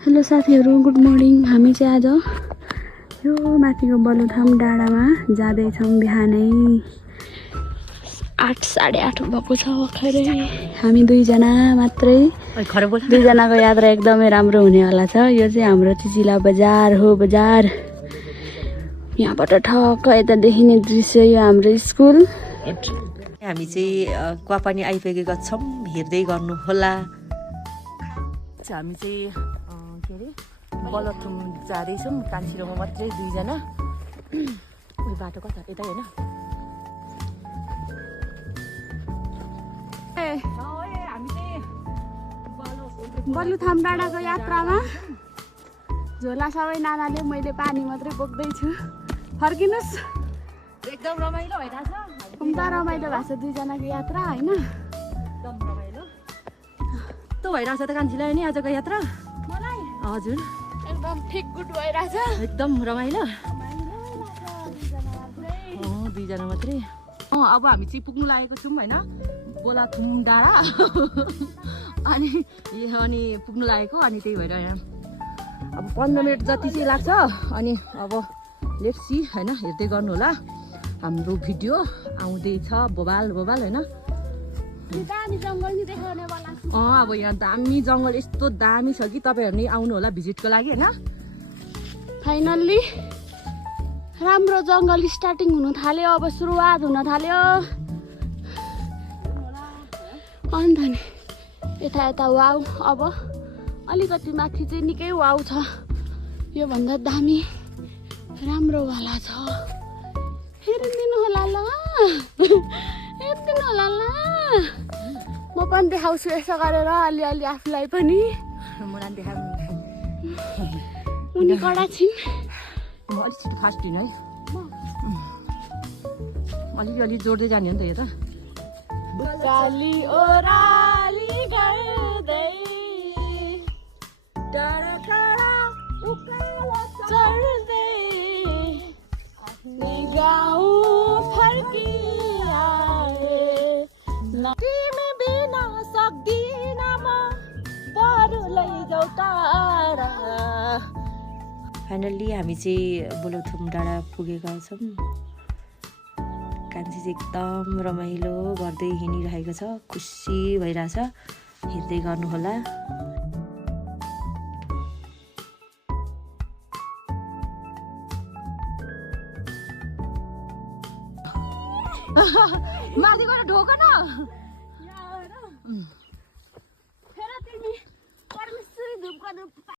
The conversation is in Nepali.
हेलो साथीहरू, गुड मर्निङ। हामी चाहिँ आज यो माथिको बलुथाम डाँडामा जाँदैछौँ। बिहानै 8 साढे 8 भएको छ भर्खरै। हामी दुईजना मात्रै। दुईजनाको यात्रा एकदमै राम्रो हुनेवाला छ। यो चाहिँ हाम्रो चिचिला बजार हो। बजार यहाँबाट ठक्क यता देखिने दृश्य यो हाम्रो स्कुल। हामी चाहिँ क्वापानी आइपुगेका छौँ, हेर्दै गर्नु होला। हामी चाहिँ के अरे बलथुम जाँदैछौँ, कान्छीरोमा मात्रै दुईजना। उयो बाटो कता यतै होइन? बलुथाम डाँडाको यात्रामा झोला सबै नानाले, मैले पानी मात्रै बोक्दैछु। फर्किनुहोस्। एकदम रमाइलो भइरहेछ। पुरा रमाइलो भएको छ दुईजनाको यात्रा होइन? एकदम रमाइलो कस्तो भइरहेछ त कान्छीलाई नि आजको यात्रा? मलाई हजुर एकदम ठिक गुड भइरहेछ। एकदम रमाइलो। दुईजना मात्रै। अब हामी चाहिँ पुग्नु लागेको छौँ होइन, बोलाथुम डाँडा। अनि पुग्नु लागेको, अनि त्यही भएर यहाँ अब 15 मिनट जति चाहिँ लाग्छ। अनि अब लेट्स सी होइन, हेर्दै गर्नु होला। हाम्रो भिडियो आउँदैछ बोबाल होइन। अब यहाँ दामी जङ्गल यस्तो दामी छ कि तपाईँहरू नि आउनु होला भिजिटको लागि होइन। फाइनल्ली राम्रो जङ्गल स्टार्टिङ हुन थाल्यो। अब सुरुवात हुन थाल्यो। अन्त नि यता यता वाउ। अब अलिकति माथि चाहिँ निकै वाउ छ। योभन्दा दामी राम्रोवाला छ। हेरिदिनु होला ल, हेरिदिनु होला ल। म पनि देखाउँछु यसो गरेर अलिअलि आफूलाई पनि। मलाई देखाउनु उनी कडा छिन्। म अलिक छिटो फास्ट दिनु है। अलिअलि जोड्दै जाने हो नि त यो त। उकाली ओराली गर्दै टाढा टाढा उकालो चढ्दै गाउँ फर्किआए। तिमी बिना सक्दिन म, बरु लैजाऊ टाढा। फाइनल्ली हामी चाहिँ बोलाथुम डाँडा पुगेका छौँ। कान्छी चाहिँ एकदम रमाइलो गर्दै हिँडिरहेको छ, खुसी भइरहेछ। हेर्दै गर्नुहोला। माथि गएर ढोक न।